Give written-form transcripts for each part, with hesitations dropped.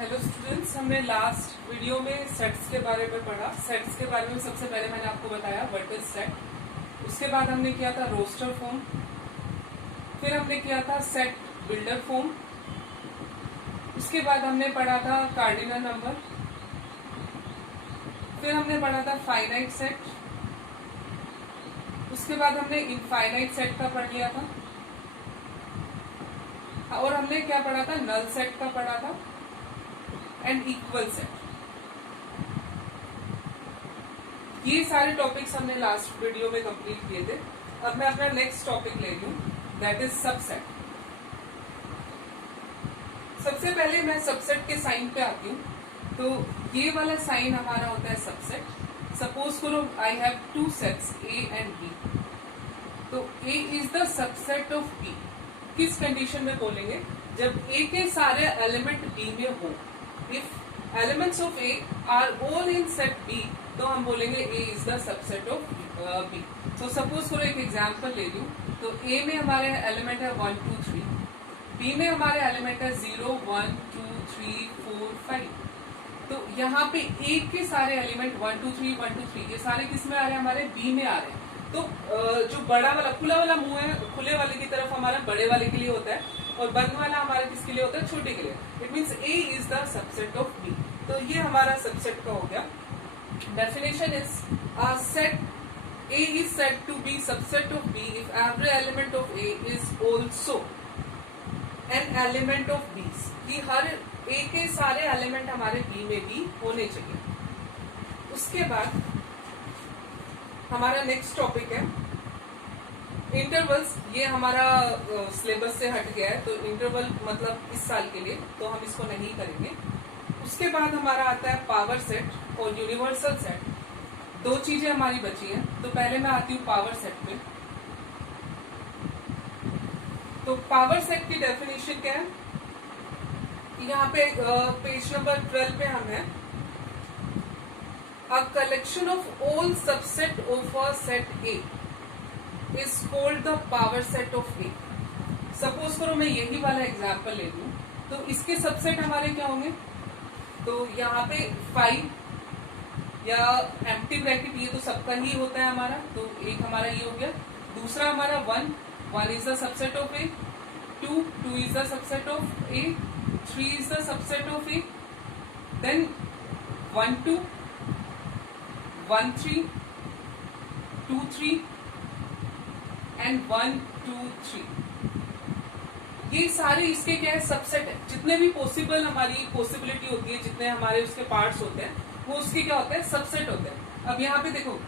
Hello students, हमने last video में sets के बारे में पढ़ा। सेट्स के बारे में सबसे पहले मैंने आपको बताया व्हाट इज सेट। उसके बाद हमने किया था रोस्टर फॉर्म, फिर हमने किया था सेट बिल्डर फॉर्म, उसके बाद हमने पढ़ा था कार्डिनल नंबर, फिर हमने पढ़ा था फाइनाइट सेट, उसके बाद हमने इनफाइनाइट सेट का पढ़ लिया था, और हमने क्या पढ़ा था, नल सेट का पढ़ा था एंड इक्वल सेट। ये सारे टॉपिक्स हमने लास्ट वीडियो में कंप्लीट किए थे। अब मैं अपना नेक्स्ट टॉपिक ले रही हूँ, दैट इज सबसेट। सबसे पहले मैं सबसेट के साइन पे आती हूँ। तो ये वाला साइन हमारा होता है सबसेट। सपोज करो I have two sets A and B, तो A is the subset of B. किस कंडीशन में बोलेंगे? जब ए के सारे एलिमेंट बी में हो। If elements of A are all in set B, तो हम बोलेंगे A is the subset of B. तो सपोज करो एक एग्जांपल ले लूं, तो ए में हमारे एलिमेंट है 1 2 3, बी में हमारे एलिमेंट है 0 1 2 3 4 5। तो यहाँ पे ए के सारे एलिमेंट 1 2 3 1 2 3 ये सारे किस में आ रहे हैं? हमारे बी में आ रहे हैं। तो जो बड़ा वाला खुला वाला मुंह है, खुले वाले की तरफ हमारा बड़े वाले के लिए होता है, और बंद वाला हमारा किसके लिए होता है? छोटे के लिए। It means A is the subset of B. तो ये हमारा सबसेट का हो गया। Definition is a set A is said to be subset of B if every element of A is also an element of B. कि हर ए के सारे एलिमेंट हमारे बी में भी होने चाहिए। उसके बाद हमारा नेक्स्ट टॉपिक है इंटरवल्स। ये हमारा सिलेबस से हट गया है, तो इंटरवल मतलब इस साल के लिए, तो हम इसको नहीं करेंगे। उसके बाद हमारा आता है पावर सेट और यूनिवर्सल सेट। दो चीजें हमारी बची हैं। तो पहले मैं आती हूँ पावर सेट पे। तो पावर सेट की डेफिनेशन क्या है? यहाँ पे पेज नंबर 12 पे हम है। A collection of all subset of a set A is called the power set of A. Suppose करो मैं यही वाला एग्जाम्पल ले लूं, तो इसके सबसेट हमारे क्या होंगे? तो यहाँ पे 5 या एम्प्टी ब्रैकेट, ये तो सबका ही होता है हमारा, तो एक हमारा ये हो गया। दूसरा हमारा 1 is the subset of A, 2 is the subset of A, 3 is the subset of A, then 1 2 1 3 2 3 and 1 2 3। ये सारे इसके क्या है? सबसेट है। जितने भी पॉसिबल हमारी पॉसिबिलिटी होती है, जितने हमारे उसके पार्ट्स होते हैं, वो उसके क्या होते हैं? सबसेट होते हैं। अब यहाँ पे देखो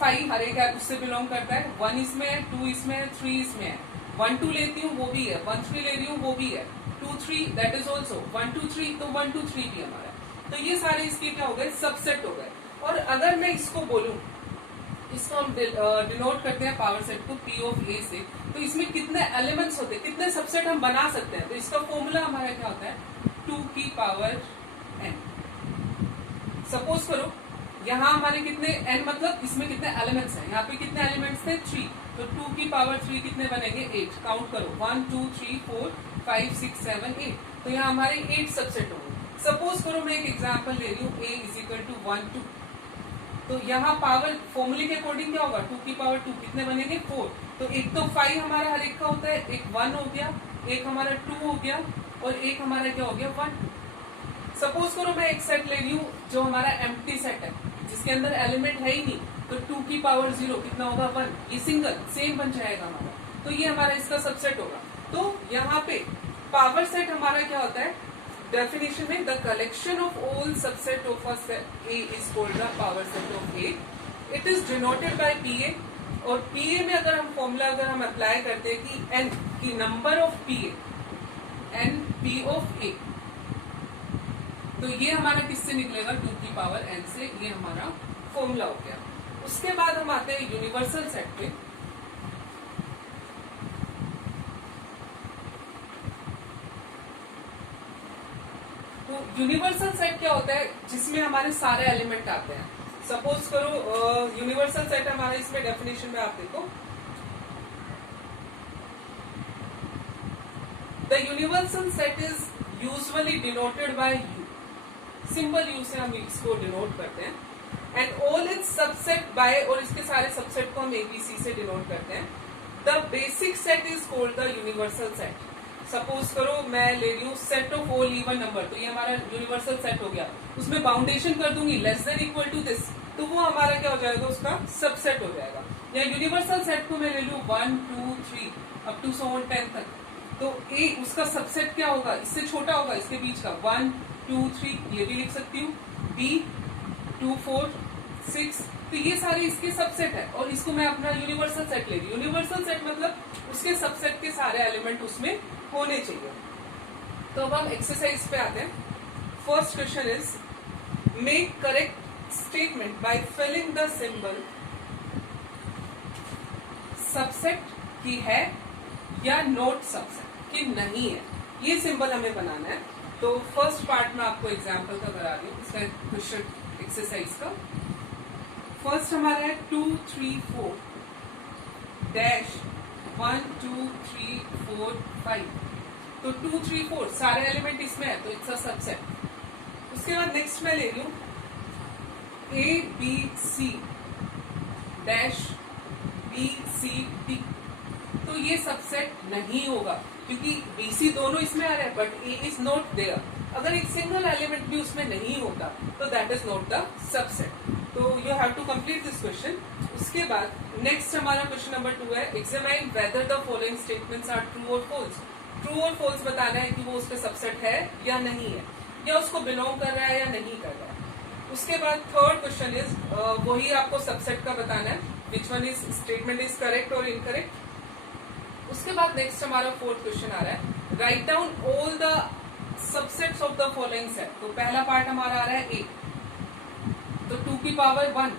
5 हर एक है, उससे बिलोंग करता है। 1 इसमें है, 2 इसमें है, 3 इसमें है। 1 2 लेती हूँ, वो भी है। 1 3 ले रही हूँ, वो भी है। 2 3 दैट इज ऑल्सो 1 2 3, तो 1 2 3 भी हमारा। तो ये सारे इसके क्या हो गए? सबसेट हो गए। और अगर मैं इसको बोलूं, इसको हम डिनोट करते हैं पावर सेट को P ऑफ A से, तो इसमें कितने एलिमेंट्स होते हैं, कितने सबसेट हम बना सकते हैं? तो इसका फॉर्मूला हमारा क्या होता है? 2 की पावर n। सपोज करो यहाँ हमारे कितने n, मतलब इसमें कितने एलिमेंट्स हैं? यहाँ पे कितने एलिमेंट्स थे? 3। तो 2 की पावर 3 कितने बनेंगे? 8। काउंट करो 1 2 3 4 5 6 7 8। तो यहाँ हमारे 8 सबसेट होंगे। सपोज करो मैं एक एग्जांपल ले रही हूँ, A इज इक्वल टू 1 2। तो यहाँ पावर फॉर्मूले के अकॉर्डिंग क्या होगा? 2 की पावर 2 कितने बनेंगे? 4। तो एक तो 5 हमारा हर एक का होता है, एक 1 हो गया, एक हमारा 2 हो गया, और एक हमारा क्या हो गया? 1। सपोज करो मैं एक सेट ले रही हूँ जो हमारा एम्प्टी सेट है, जिसके अंदर एलिमेंट है ही नहीं, तो 2 की पावर 0 कितना होगा? 1। ये सिंगल सेम बन जाएगा हमारा, तो ये हमारा इसका सबसेट होगा। तो यहाँ पे पावर सेट हमारा क्या होता है? डेफिनेशन में the collection of all subset of a set A is called the power set of A। It is denoted by PA। और PA में अगर हम फॉर्मूला हम अप्लाई करते हैं कि n की number of PA, n P of A, तो ये हमारा किससे निकलेगा? 2 की पावर n से। ये हमारा फॉर्मूला हो गया। उसके बाद हम आते हैं यूनिवर्सल सेट पे। तो यूनिवर्सल सेट क्या होता है? जिसमें हमारे सारे एलिमेंट आते हैं। सपोज करो यूनिवर्सल सेट हमारा, इसमें डेफिनेशन में आप देखो, the universal set is usually denoted by U, simple U से हम इसको डिनोट करते हैं, and all its subset by, और इसके सारे सबसेट को हम एबीसी से डिनोट करते हैं। The basic set is called the universal set. Suppose करो मैं ले रही हूँ set of all even number, तो ये हमारा यूनिवर्सल सेट हो गया, उसमें बाउंडेशन कर दूंगी less than equal to this, तो वो हमारा क्या हो जाएगा, उसका सबसेट हो जाएगा। या यूनिवर्सल सेट को मैं ले लूँ 1 2 3 अप टू 10 तक, तो ए उसका सबसेट क्या होगा, इससे छोटा होगा, इसके बीच का 1 2 3, ये भी लिख सकती हूँ, बी 2 4 6, तो ये सारे इसके सबसेट है, और इसको मैं अपना यूनिवर्सल सेट ले रही हूँ। यूनिवर्सल सेट मतलब उसके सबसेट के सारे एलिमेंट उसमें होने चाहिए। तो अब हम एक्सरसाइज पे आते हैं। First question is make correct statement by filling the symbol subset की है या नोट सबसेट की नहीं है, ये सिंबल हमें बनाना है। तो फर्स्ट पार्ट में आपको एग्जांपल का करा रही हूँ इसका क्वेश्चन एक्सरसाइज का। फर्स्ट हमारा है 2 3 4 डैश 1 2 3 4 5, तो 2 3 4 सारे एलिमेंट इसमें है, तो इट्स अ सबसेट। उसके बाद नेक्स्ट मैं ले रही हूँ A B C dash B C D, तो ये सबसेट नहीं होगा क्योंकि बी सी दोनों इसमें आ रहे हैं, but A is not there. अगर एक सिंगल एलिमेंट भी उसमें नहीं होता तो that is not the subset. तो you have to complete this question. उसके बाद नेक्स्ट हमारा क्वेश्चन नंबर 2 है examine whether the following statements are true और फॉल्स। ट्रू और फॉल्स बताना है कि वो उसका सबसेट है या नहीं है, या उसको बिलोंग कर रहा है या नहीं कर रहा है। उसके बाद थर्ड क्वेश्चन इज वही आपको सबसेट का बताना है, which one is statement is correct और इनकरेक्ट। उसके बाद नेक्स्ट हमारा फोर्थ क्वेश्चन आ रहा है write down all the subsets of the following set. तो पहला पार्ट हमारा आ रहा है ए, तो 2 की पावर 1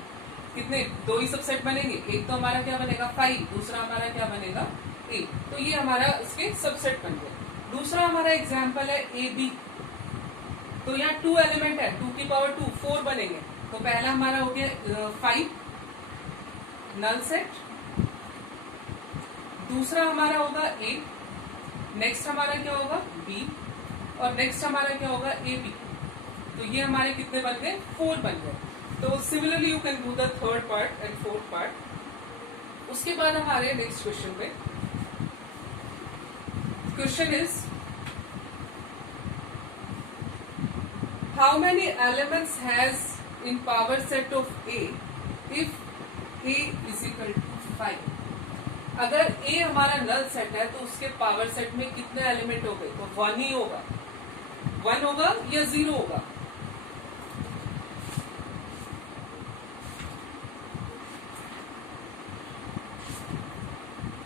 कितने, 2 ही सबसेट बनेंगे, एक तो हमारा क्या बनेगा 5, दूसरा हमारा क्या बनेगा 8, तो ये हमारा इसके सबसेट बन गए। दूसरा हमारा एग्जाम्पल है ए बी, तो यहाँ 2 एलिमेंट है, 2 की पावर 2 4 बनेंगे, तो पहला हमारा हो गया 5 नल सेट, दूसरा हमारा होगा ए, नेक्स्ट हमारा क्या होगा बी, और नेक्स्ट हमारा क्या होगा ए बी, तो ये हमारे कितने बन गए 4 बन गए। तो similarly you can do the third part and fourth part. उसके बाद हमारे नेक्स्ट क्वेश्चन पे question is how many elements has in power set of A if A is equal to 5। अगर ए हमारा नल सेट है तो उसके पावर सेट में कितने एलिमेंट हो गए, तो 1 ही होगा, 1 होगा या 0 होगा।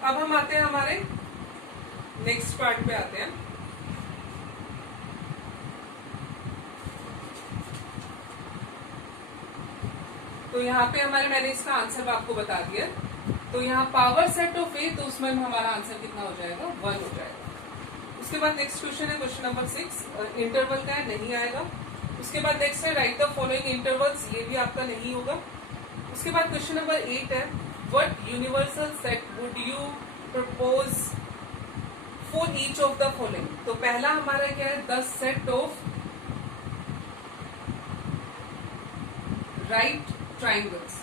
अब हम आते हैं हमारे नेक्स्ट पार्ट पे आते हैं। तो यहाँ पे हमारे मैंने इसका आंसर आपको बता दिया। तो यहाँ पावर सेट ऑफ ए, तो उसमें हमारा आंसर कितना हो जाएगा 1 हो जाएगा। उसके बाद नेक्स्ट क्वेश्चन है क्वेश्चन नंबर 6, इंटरवल का है, नहीं आएगा। उसके बाद नेक्स्ट है राइट द फॉलोइंग इंटरवल्स, ये भी आपका नहीं होगा। उसके बाद क्वेश्चन नंबर 8 है what universal set would you propose for each of the following. तो पहला हमारा क्या है the set of right triangles,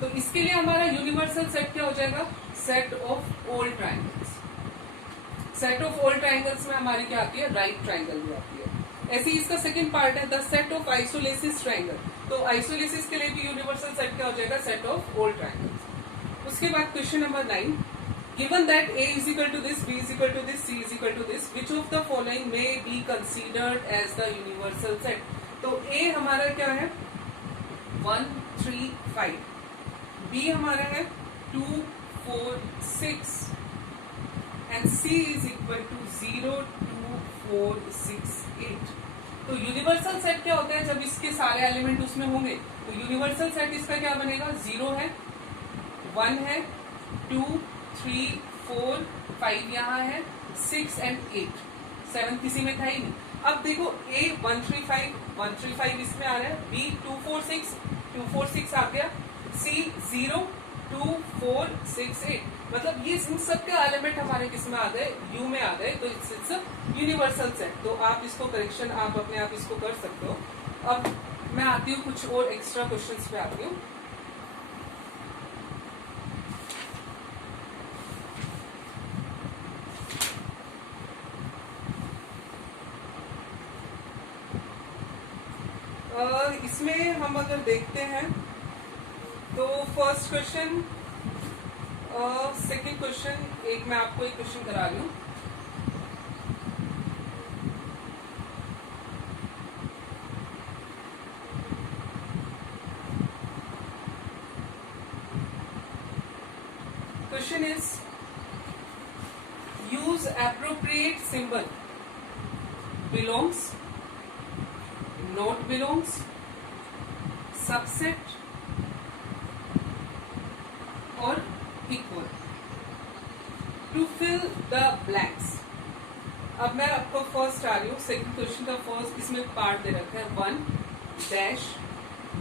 तो इसके लिए हमारा यूनिवर्सल सेट क्या हो जाएगा set of all triangles. Set of all triangles में हमारी क्या आती है राइट ट्राइंगल भी आती है। ऐसे ही इसका सेकंड पार्ट है the set of isosceles triangle, तो आइसोलेसिस के लिए भी यूनिवर्सल सेट क्या हो जाएगा सेट ऑफ ऑल ट्राइंगल्स। उसके बाद question number 9 given that a is equal to this, b is equal to this, c is equal to this, which of the following may be considered as the universal set। तो a हमारा क्या है 1 3 5, b हमारा है 2 4 6 and c is equal to 0 2 4 6 8। तो universal set क्या होता है जब इसके सारे एलिमेंट उसमें होंगे, तो यूनिवर्सल सेट इसका क्या बनेगा 0 है 1 है 2 3 4 5 यहाँ है 6 and 8, 7 किसी में था ही नहीं। अब देखो A 135 इसमें आ रहा है, B 246 आ गया, C 0 2 4 6 8, मतलब ये इन सब के एलिमेंट हमारे किस में आ गए, यू में आ गए, तो इट्स यूनिवर्सल सेट। तो आप इसको करेक्शन आप अपने आप इसको कर सकते हो। अब मैं आती हूँ कुछ और एक्स्ट्रा क्वेश्चंस पे आती हूँ। इसमें हम अगर देखते हैं तो फर्स्ट क्वेश्चन, सेकंड क्वेश्चन, एक मैं आपको एक क्वेश्चन करा रही हूँ। Question is use appropriate symbol, belongs, not belongs, subset और equal to fill the blanks. अब मैं आपको फर्स्ट आ रही हूँ, सेकंड क्वेश्चन का फर्स्ट इसमें पार्ट दे रखा है 1 डैश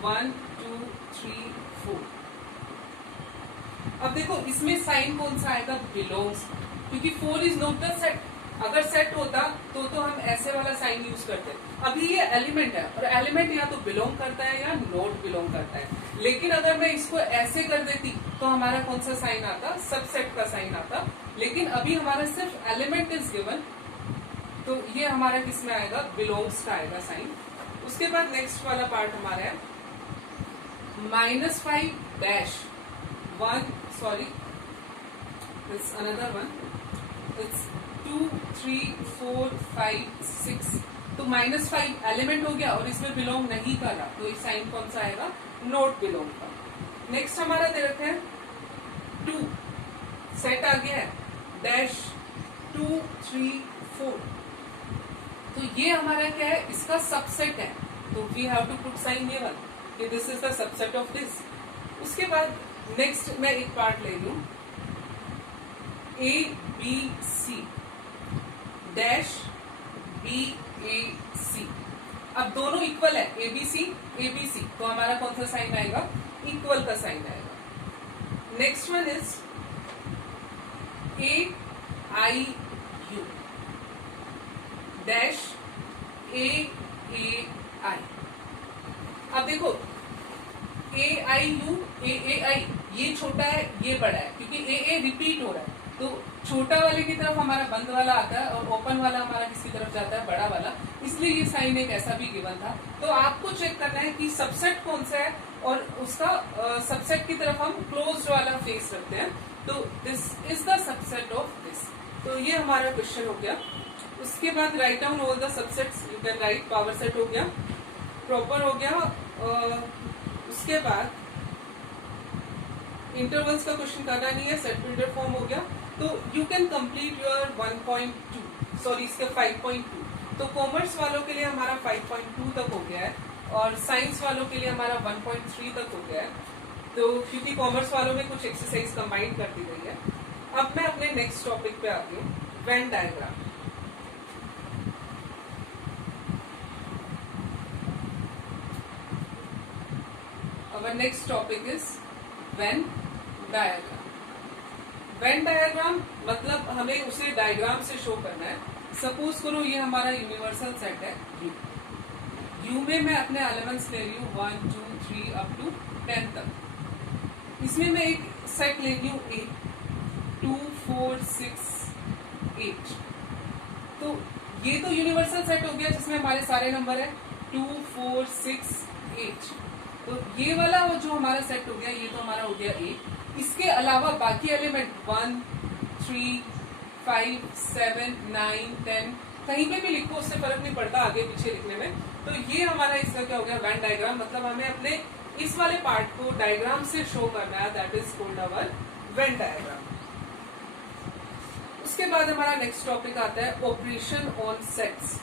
1 2 3 4। अब देखो इसमें साइन कौन सा आएगा, बिलोंग्स, क्योंकि 4 इज नॉट द सेट। अगर सेट होता तो हम ऐसे वाला साइन यूज करते। अभी ये एलिमेंट है और एलिमेंट या तो बिलोंग करता है या नॉट बिलोंग करता है। लेकिन अगर मैं इसको ऐसे कर देती तो हमारा कौन सा साइन आता, सबसेट का साइन आता। लेकिन अभी हमारा सिर्फ एलिमेंट इज गिवन, तो ये हमारा किस में आएगा, बिलोंग्स का आएगा साइन। उसके बाद नेक्स्ट वाला पार्ट हमारा है -5 dash 1 sorry it's another one, it's 2 3 4 5 6। तो -5 एलिमेंट हो गया और इसमें बिलोंग नहीं कर रहा, तो ये साइन कौन सा आएगा, नॉट बिलोंग का। नेक्स्ट हमारा दे रखा है 2 सेट आ गया है डैश 2 3 4। तो ये हमारा क्या है, इसका सबसेट है, तो we have to put sign ये वन कि this is the subset of this. उसके बाद नेक्स्ट मैं एक पार्ट ले लूं ABC डैश BAC। अब दोनों इक्वल है, ABC, तो हमारा कौन सा साइन आएगा, इक्वल का साइन आएगा। Next one is AIU dash AAI। अब देखो AIU AAI ये छोटा है ये बड़ा है, क्योंकि AA रिपीट हो रहा है, तो छोटा वाले की तरफ हमारा बंद वाला आता है और ओपन वाला हमारा किसकी तरफ जाता है, बड़ा वाला। इसलिए ये साइन एक ऐसा भी गिवन था। तो आपको चेक करना है कि सबसेट कौन सा है और उसका सबसेट की तरफ हम क्लोज्ड वाला फेस रखते हैं, तो this is the subset of this. तो ये हमारा क्वेश्चन हो गया। उसके बाद write down all the subsets, you can write, power set हो गया, प्रॉपर हो गया। उसके बाद इंटरवल्स का क्वेश्चन करना नहीं है, सेट बिल्डर फॉर्म हो गया। तो you can complete your 1.2 sorry इसके 5.2। तो कॉमर्स वालों के लिए हमारा 5.2 तक हो गया है और साइंस वालों के लिए हमारा 1.3 तक हो गया है। तो क्योंकि कॉमर्स वालों में कुछ एक्सरसाइज कंबाइन कर दी गई है। अब मैं अपने नेक्स्ट टॉपिक पे आती हूँ, Venn diagram. Our next topic is Venn diagram. Venn diagram मतलब हमें उसे डायग्राम से शो करना है। सपोज करो ये हमारा यूनिवर्सल सेट है U। U में मैं अपने एलिमेंट्स ले रही हूँ 1 2 3 अप टू 10 तक। इसमें मैं एक सेट ले रही हूँ A 2 4 6 8। तो ये तो यूनिवर्सल सेट हो गया जिसमें हमारे सारे नंबर है 2 4 6 8। तो ये वाला जो हमारा सेट हो गया ये तो हमारा हो गया A। इसके अलावा बाकी एलिमेंट 1 3 5 7 9 10 कहीं पे भी लिखो, उससे फर्क नहीं पड़ता आगे पीछे लिखने में। तो ये हमारा इसका क्या हो गया, वेन डायग्राम। मतलब हमें अपने इस वाले पार्ट को डायग्राम से शो करना है, that is called our Venn diagram. उसके बाद हमारा नेक्स्ट टॉपिक आता है ऑपरेशन ऑन सेट्स।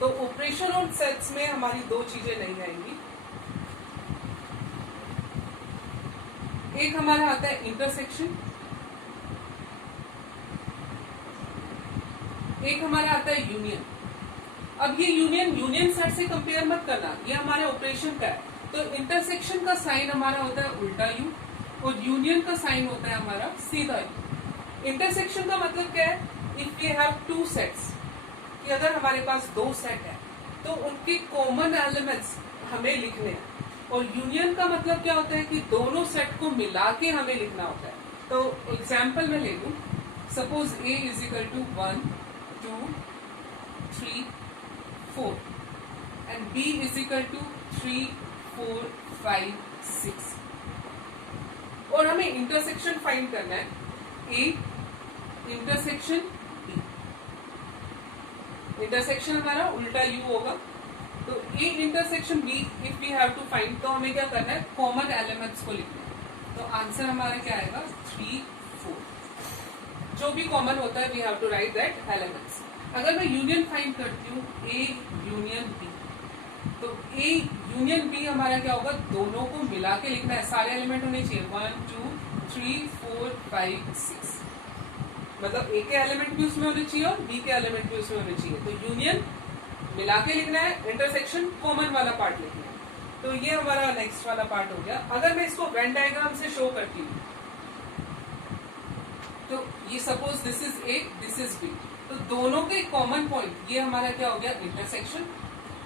तो ऑपरेशन ऑन सेट्स में हमारी दो चीजें नहीं आएंगी। एक हमारा आता है इंटरसेक्शन, एक हमारा आता है यूनियन। अब ये यूनियन सेट से कंपेयर मत करना, ये हमारे ऑपरेशन का है। तो इंटरसेक्शन का साइन हमारा होता है उल्टा यू और यूनियन का साइन होता है हमारा सीधा यू। इंटरसेक्शन का मतलब क्या है? If we have two sets, कि अगर हमारे पास दो सेट है तो उनके कॉमन एलिमेंट्स हमें लिखने हैं। और यूनियन का मतलब क्या होता है कि दोनों सेट को मिला के हमें लिखना होता है। तो एग्जाम्पल में ले लूं, suppose A is equal to 1 2 3 4 and B is equal to 3 4 5 6, और हमें इंटरसेक्शन फाइंड करना है A इंटरसेक्शन B। इंटरसेक्शन हमारा उल्टा U होगा, तो A intersection B if we have to find, तो हमें क्या करना है? कॉमन एलिमेंट्स को लिखना है। तो आंसर हमारा क्या आएगा? 3 4। जो भी कॉमन होता है we have to write that elements. अगर मैं यूनियन फाइंड करती हूँ A यूनियन B, तो A यूनियन B हमारा क्या होगा? दोनों को मिला के लिखना है, सारे एलिमेंट होने चाहिए 1 2 3 4 5 6, मतलब A के एलिमेंट भी उसमें होने चाहिए और B के एलिमेंट भी उसमें होने चाहिए। तो यूनियन मिला के लिखना है, इंटरसेक्शन कॉमन वाला पार्ट लिखना है। तो ये हमारा नेक्स्ट वाला पार्ट हो गया। अगर मैं इसको वेन डायग्राम से शो करती हूँ, तो ये suppose this is A this is B, तो दोनों के कॉमन पॉइंट ये हमारा क्या हो गया? इंटरसेक्शन।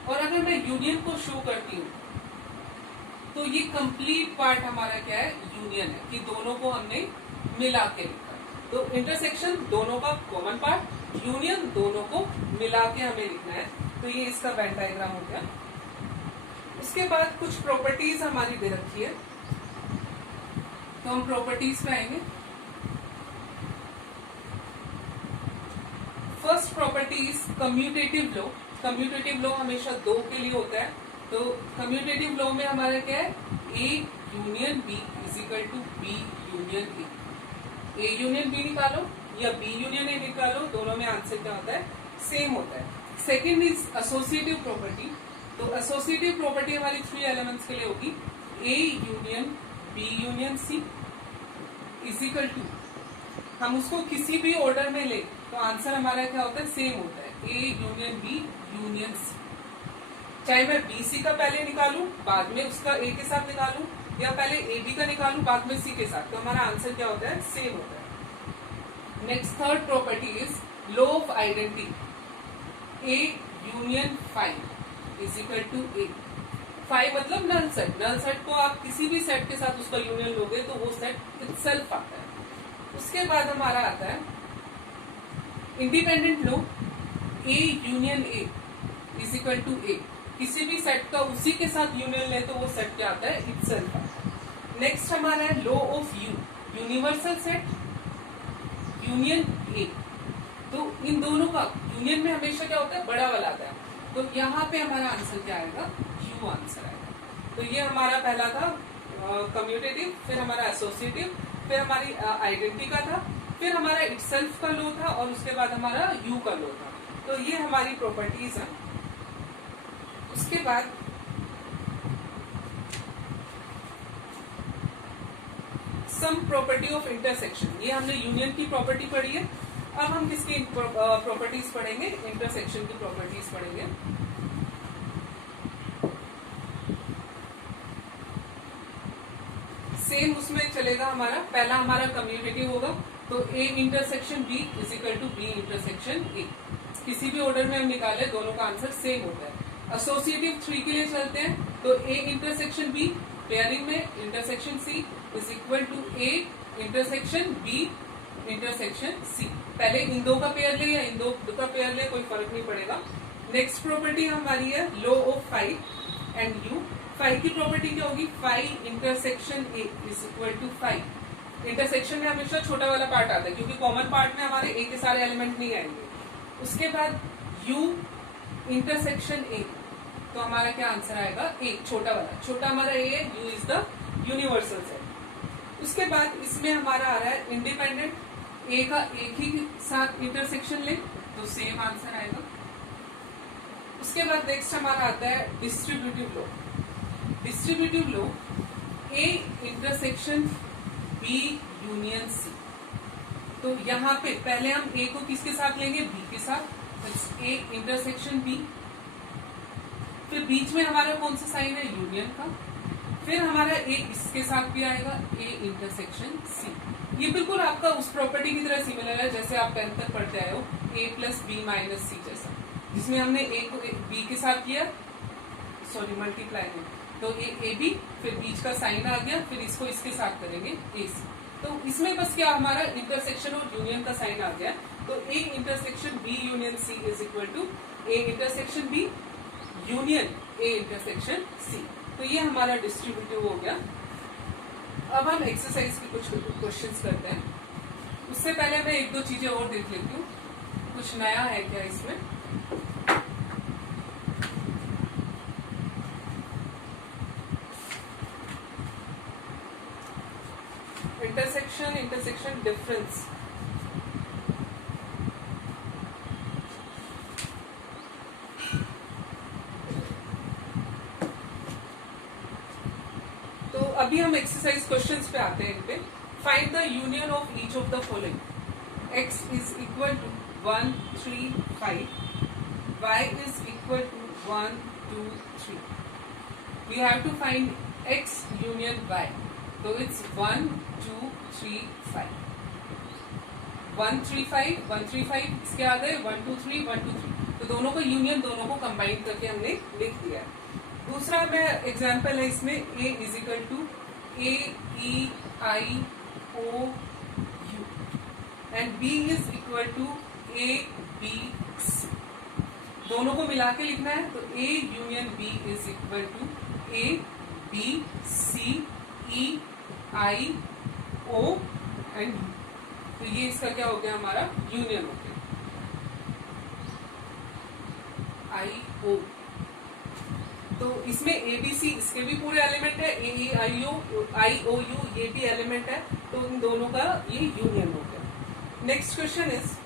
और अगर मैं यूनियन को शो करती हूँ तो ये कंप्लीट पार्ट हमारा क्या है? यूनियन है, कि दोनों को हमने मिला के लिखा। तो इंटरसेक्शन दोनों का कॉमन पार्ट, यूनियन दोनों को मिला के हमें लिखना है। तो ये इसका वेन डायग्राम हो गया। उसके बाद कुछ प्रॉपर्टीज हमारी दे रखी है, तो हम प्रॉपर्टीज पे आएंगे। First property is commutative law. Commutative law हमेशा दो के लिए होता है। तो कम्यूटेटिव लॉ में हमारा क्या है? A union B is equal to B union A। A union B निकालो या B यूनियन A निकालो, दोनों में आंसर क्या होता है? सेम होता है। Second is associative property. तो एसोसिएटिव प्रॉपर्टी हमारी 3 एलिमेंट्स के लिए होगी A union B union C is equal to, हम उसको किसी भी ऑर्डर में ले तो आंसर हमारा क्या होता है? सेम होता है, A union B union C। चाहे मैं BC का पहले निकालूं बाद में उसका A के साथ निकालूं, या पहले AB का निकालूं बाद में C के साथ, तो हमारा आंसर क्या होता है? सेम होता है। Next third property is law of identity. A union 5 is equal to A। 5 मतलब नल सेट। नल सेट को आप किसी भी सेट के साथ उसका यूनियन लोगे तो वो सेट इटसेल्फ आता है। उसके बाद हमारा आता है independent law, A union A is equal to A। किसी भी सेट का उसी के साथ यूनियन ले तो वो सेट क्या आता है? इटसेल्फ आता है। नेक्स्ट हमारा है law of U, universal set union A। तो इन दोनों का यूनियन में हमेशा क्या होता है? बड़ा वाला आता है। तो यहाँ पे हमारा आंसर क्या आएगा? U आंसर आएगा। तो ये हमारा पहला था कम्यूटेटिव, फिर हमारा एसोसिएटिव, फिर हमारी आइडेंटिटी का था, फिर हमारा इटसेल्फ का लॉ था, और उसके बाद हमारा U का लॉ था। तो ये हमारी प्रॉपर्टीज है। उसके बाद सम प्रॉपर्टी ऑफ इंटरसेक्शन, ये हमने यूनियन की प्रॉपर्टी पढ़ी है। अब हम किसकी प्रॉपर्टीज पढ़ेंगे? इंटरसेक्शन की प्रॉपर्टीज पढ़ेंगे। सेम उसमें चलेगा हमारा, पहला हमारा कम्यूटेटिव होगा, तो A intersection B is equal to B intersection A। किसी भी ऑर्डर में हम निकाले दोनों का आंसर सेम होता है। एसोसिएटिव 3 के लिए चलते हैं, तो A इंटरसेक्शन B पेयरिंग में intersection C is equal to A intersection B intersection C। पहले इन दो का पेयर ले या इन दो का पेयर ले, कोई फर्क नहीं पड़ेगा। नेक्स्ट प्रॉपर्टी हमारी है लॉ ऑफ 5 एंड U। 5 की प्रॉपर्टी क्या होगी? 5 intersection A is equal to 5। Intersection में हमेशा छोटा वाला पार्ट आता है, क्योंकि कॉमन पार्ट में हमारे A के सारे एलिमेंट नहीं आएंगे। उसके बाद U इंटरसेक्शन A, तो हमारा क्या आंसर आएगा? A, छोटा वाला। छोटा हमारा A है, U is the universal set. उसके बाद इसमें हमारा आ रहा है इंडिपेंडेंट, A का एक ही साथ इंटरसेक्शन ले तो सेम आंसर आएगा। उसके बाद नेक्स्ट हमारा आता है distributive law. Distributive law A intersection B union C। तो यहाँ पे पहले हम A को किसके साथ लेंगे? B के साथ, A इंटरसेक्शन B। फिर बीच में हमारा कौन सा साइन है? यूनियन का। फिर हमारा ए इसके साथ भी आएगा, ए इंटरसेक्शन सी। ये बिल्कुल आपका उस प्रॉपर्टी की तरह सिमिलर है जैसे आप 10th तक पढ़ते आए हो, ए प्लस बी माइनस सी जैसा, जिसमें हमने ए को बी के साथ किया, सॉरी मल्टीप्लाई में, तो ए बी, फिर बीच का साइन आ गया, फिर इसको इसके साथ करेंगे ए सी। तो इसमें बस क्या हमारा इंटरसेक्शन और यूनियन का साइन आ गया, तो A intersection B union C is equal to A intersection B union A intersection C. तो ये हमारा डिस्ट्रीब्यूटिव हो गया। अब हम एक्सरसाइज के कुछ क्वेश्चंस करते हैं। उससे पहले मैं एक दो चीजें और देख लेती हूँ, कुछ नया है क्या इसमें। इंटरसेक्शन डिफरेंस, तो अभी हम एक्सरसाइज क्वेश्चंस पे आते हैं। इन पे find the union of each of the following, x is equal to 1 3 5, y is equal to 1 2 3। We have to find x union y, तो इट्स 1 2 3 5, 1 3 5 1 3 5, इसके आ गए 1 2 3 1 2 3, तो दोनों का यूनियन, दोनों को कंबाइन करके हमने लिख दिया है। दूसरा मैं एग्जाम्पल है इसमें, a is equal to A E I O U and b is equal to A B C. दोनों को मिला के लिखना है, तो a union b is equal to A B C E I O and U. तो ये इसका क्या हो गया, हमारा यूनियन हो गया, आई ओ। तो इसमें ए बी सी इसके भी पूरे एलिमेंट है, ए ई आई ओ यू ये भी एलिमेंट है, तो इन दोनों का ये यूनियन हो गया। Next question is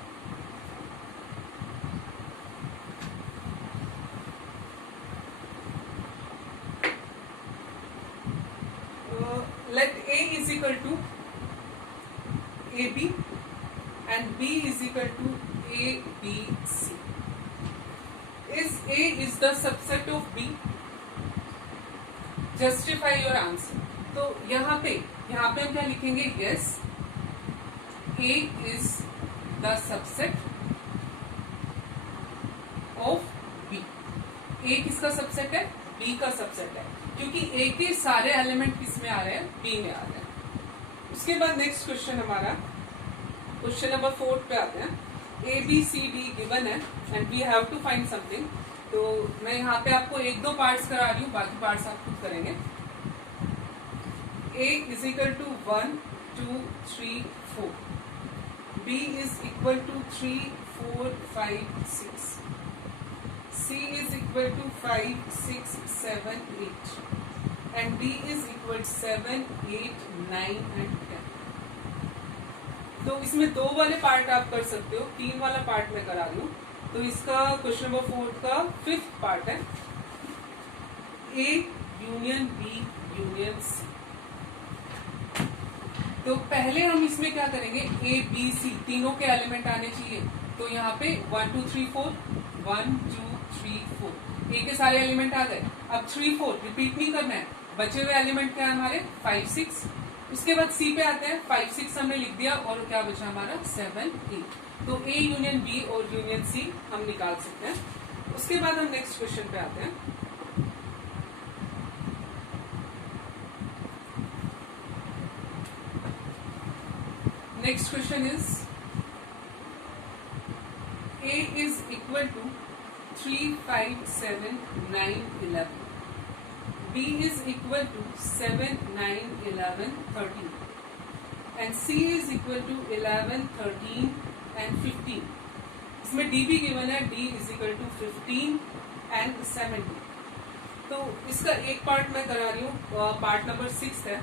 let A is equal to AB and B is equal to ABC. Is A is the subset of B? Justify your answer. तो यहाँ पे हम क्या लिखेंगे, yes, A is the subset of B. A किसका subset है, B का subset है, क्योंकि A के सारे एलिमेंट किस में आ रहे हैं, B में आ रहे हैं। उसके बाद नेक्स्ट क्वेश्चन हमारा क्वेश्चन नंबर 4 पे आते हैं। A B C D given है and we have to find something. तो मैं यहाँ पे आपको एक दो पार्ट्स करा रही हूँ, बाकी पार्ट्स आप खुद करेंगे। A is equal to 1 2 3 4, B is equal to 3 4 5 6, C is equal to 5 6 7 8 and D is equal to 7 8 9 and 10। तो इसमें दो वाले पार्ट आप कर सकते हो, तीन वाला पार्ट मैं करा लूं। तो इसका क्वेश्चन नंबर 4 का 5th पार्ट है, A union B union C। तो पहले हम इसमें क्या करेंगे, A B C तीनों के एलिमेंट आने चाहिए। तो यहाँ पे 1 2 3 4 1 2 3 4, ए के सारे एलिमेंट आ गए। अब 3 4 रिपीट नहीं करना है, बचे हुए एलिमेंट क्या है हमारे 5 6। उसके बाद सी पे आते हैं, 5 6 हमने लिख दिया और क्या बचा हमारा 7 8। तो ए यूनियन बी और यूनियन सी हम निकाल सकते हैं। उसके बाद हम नेक्स्ट क्वेश्चन पे आते हैं। Next question is A is equal to 3 5 7 9 11, B is equal to 7 9 11 13 and C is equal to 11 13 and 15। इसमें D भी गिवन है, D is equal to 15 and 17। तो इसका एक पार्ट मैं करा रही हूँ, पार्ट नंबर 6 है,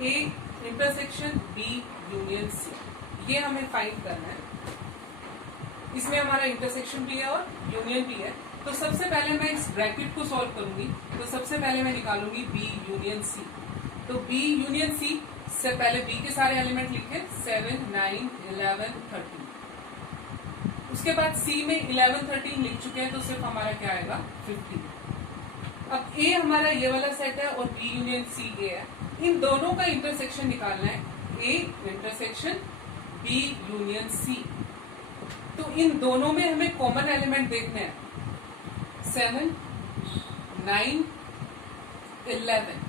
A intersection B union C। ये हमें फाइंड करना है। इसमें हमारा इंटरसेक्शन भी है और यूनियन भी है। तो सबसे पहले मैं इस ब्रैकेट को सॉल्व करूंगी। तो सबसे पहले मैं निकालूंगी B यूनियन C। तो B यूनियन C से पहले B के सारे एलिमेंट लिखे 7 9 11 13। उसके बाद C में 11 13 लिख चुके हैं, तो सिर्फ हमारा क्या आएगा 15। अब ए हमारा ये वाला सेट है और बी यूनियन सी ए है, इन दोनों का इंटरसेक्शन निकालना है, A intersection B union C. तो इन दोनों में हमें कॉमन एलिमेंट देखने हैं, 7, 9, 11।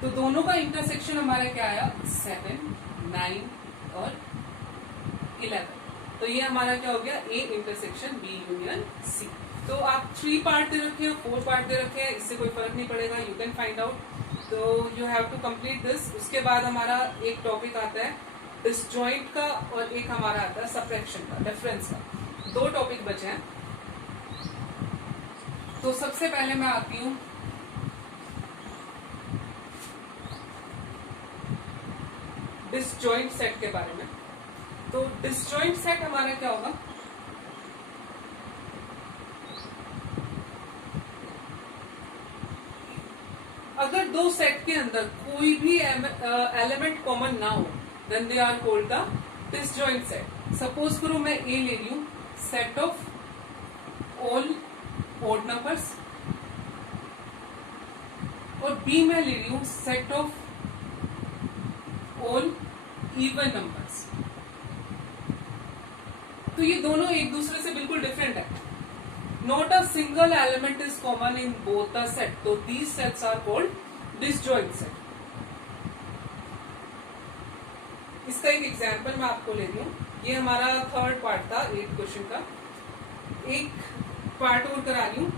तो दोनों का इंटरसेक्शन हमारा क्या आया, 7, 9 और 11। तो ये हमारा क्या हो गया, A intersection B union C. तो आप 3 पार्ट दे रखे हैं, 4 पार्ट दे रखे हैं, इससे कोई फर्क नहीं पड़ेगा, यू कैन फाइंड आउट। तो you have to complete this. उसके बाद हमारा एक टॉपिक आता है डिसजॉइंट का और एक हमारा आता है सबट्रैक्शन का, डिफरेंस का। 2 टॉपिक बचे हैं। तो सबसे पहले मैं आती हूँ डिसजॉइंट सेट के बारे में। तो डिसजॉइंट सेट हमारा क्या होगा, अगर 2 सेट के अंदर कोई भी एलिमेंट कॉमन ना हो, then they are called the disjoint set. Suppose करो मैं ए ले रही हूं, set of all odd numbers, और बी में ले रही हूं set of all even numbers. तो ये दोनों एक दूसरे से बिल्कुल डिफरेंट है। Not a single element is common in both the set, तो these sets are called disjoint set. इसका एक एग्जांपल मैं आपको ले रही हूं। ये हमारा 3rd पार्ट था 8 क्वेश्चन का। एक पार्ट और करा रही हूं।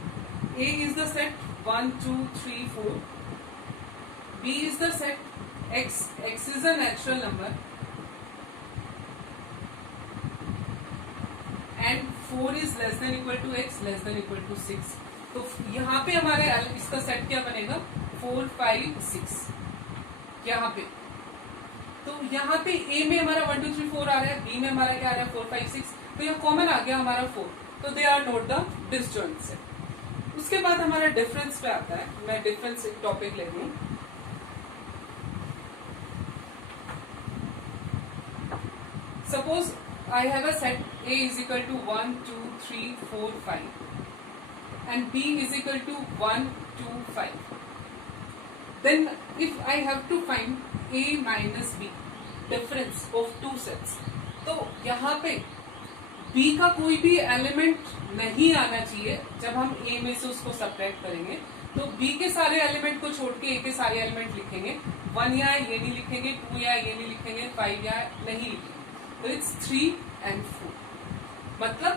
A is the set 1, 2, 3, 4। B is the set x, x is a natural number, and 4 is less than equal to x, less than equal to 6। तो यहाँ पे हमारे इसका सेट क्या बनेगा, 4, 5, 6 यहाँ पे। तो यहाँ पे a में हमारा 1, 2, 3, 4 आ रहा है, b में हमारा क्या आ रहा है 4, 5, 6। तो यहाँ कॉमन आ गया हमारा 4, तो they are not the disjoint set. उसके बाद हमारा डिफरेंस पे आता है। मैं डिफरेंस एक टॉपिक ले रही हूँ। Suppose I have a set A is equal to 1, 2, 3, 4, 5 and B is equal to 1, 2, 5. Then if I have to find A minus B, difference of 2 sets, तो यहाँ पे B का कोई भी एलिमेंट नहीं आना चाहिए। जब हम A में से उसको सब्ट्रैक्ट करेंगे तो B के सारे एलिमेंट को छोड़ के A के सारे एलिमेंट लिखेंगे। 1 यहाँ ये नहीं लिखेंगे, 2 यहाँ ये नहीं लिखेंगे, 5 यहाँ नहीं लिखेंगे। तो इट्स 3 and 4। मतलब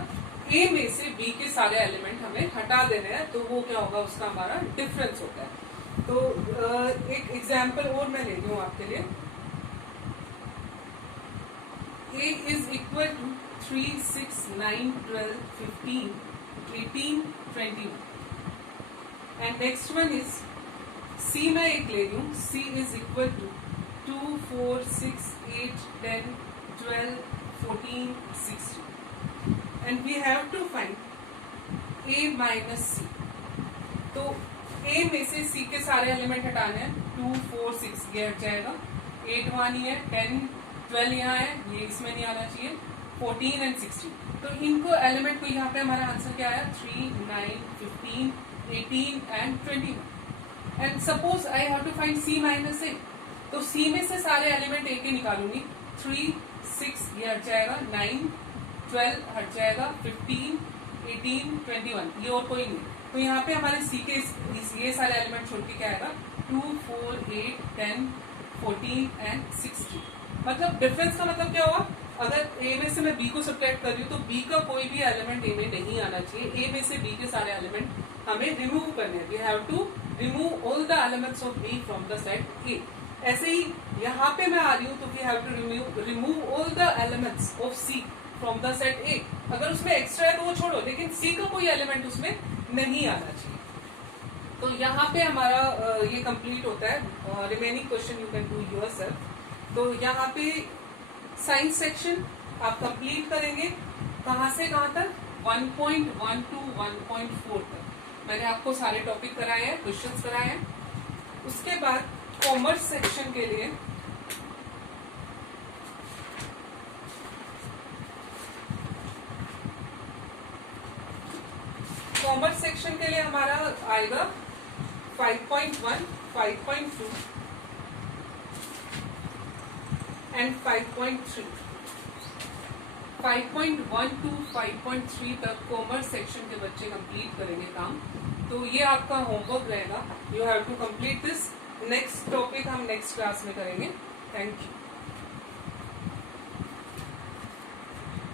A में से B के सारे एलिमेंट हमें हटा देने हैं, तो वो क्या होगा, उसका हमारा डिफरेंस होता है। तो एक एग्जांपल और मैं ले रही हूँ आपके लिए। A is equal to 3, 6, 9, 12, 15, 18, 21 and next one is C। मैं एक ले रही हूँ, C is equal to 2, 4, 6, 8, 10, 12, 14, 16 and we have to find A minus C। तो A में से C के सारे एलिमेंट हटाने हैं। 2, 4, 6 ये हट जाएगा, 8 वहां नहीं है, 10, 12 यहाँ है, ये इसमें नहीं आना चाहिए, 14 and 16। तो इनको एलिमेंट को यहाँ पे हमारा आंसर क्या आया, 3, 9, 15, 18 and 21। And suppose I have to find C minus A। तो C में से सारे एलिमेंट A के निकालूंगी। 3, 6 ये हट जाएगा, 9, 12 हट जाएगा, 15, 18, 21 ये और कोई नहीं। तो यहाँ पे हमारे C के ये सारे एलिमेंट छोड़ के क्या आएगा, 2, 4, 8, 10, 14 and 16। मतलब डिफरेंस का मतलब क्या हुआ, अगर A में से मैं B को सब्ट्रैक्ट कर रही हूँ तो B का कोई भी एलिमेंट A में नहीं आना चाहिए। A में से B के सारे एलिमेंट हमें रिमूव करने हैं। We have to remove all the elements of B from the set A। ऐसे ही यहाँ पे मैं आ रही हूँ तो we have to remove all the elements of C from the set A। अगर उसमें एक्स्ट्रा है तो वो छोड़ो, लेकिन C का कोई एलिमेंट उसमें नहीं आना चाहिए। तो यहाँ पे हमारा ये कंप्लीट होता है। Remaining question you can do yourself. तो यहाँ पे साइंस सेक्शन आप कंप्लीट करेंगे कहाँ से कहाँ तक, 1.1 to 1.4 तक मैंने आपको सारे टॉपिक कराए हैं, क्वेश्चंस कराए हैं। उसके बाद कॉमर्स सेक्शन के लिए हमारा आएगा 5.1, 5.2 एंड 5.3। 5.1 to 5.3 तक कॉमर्स सेक्शन के बच्चे कंप्लीट करेंगे काम। तो ये आपका होमवर्क रहेगा, you have to complete this. Next topic हम नेक्स्ट क्लास में करेंगे। Thank you.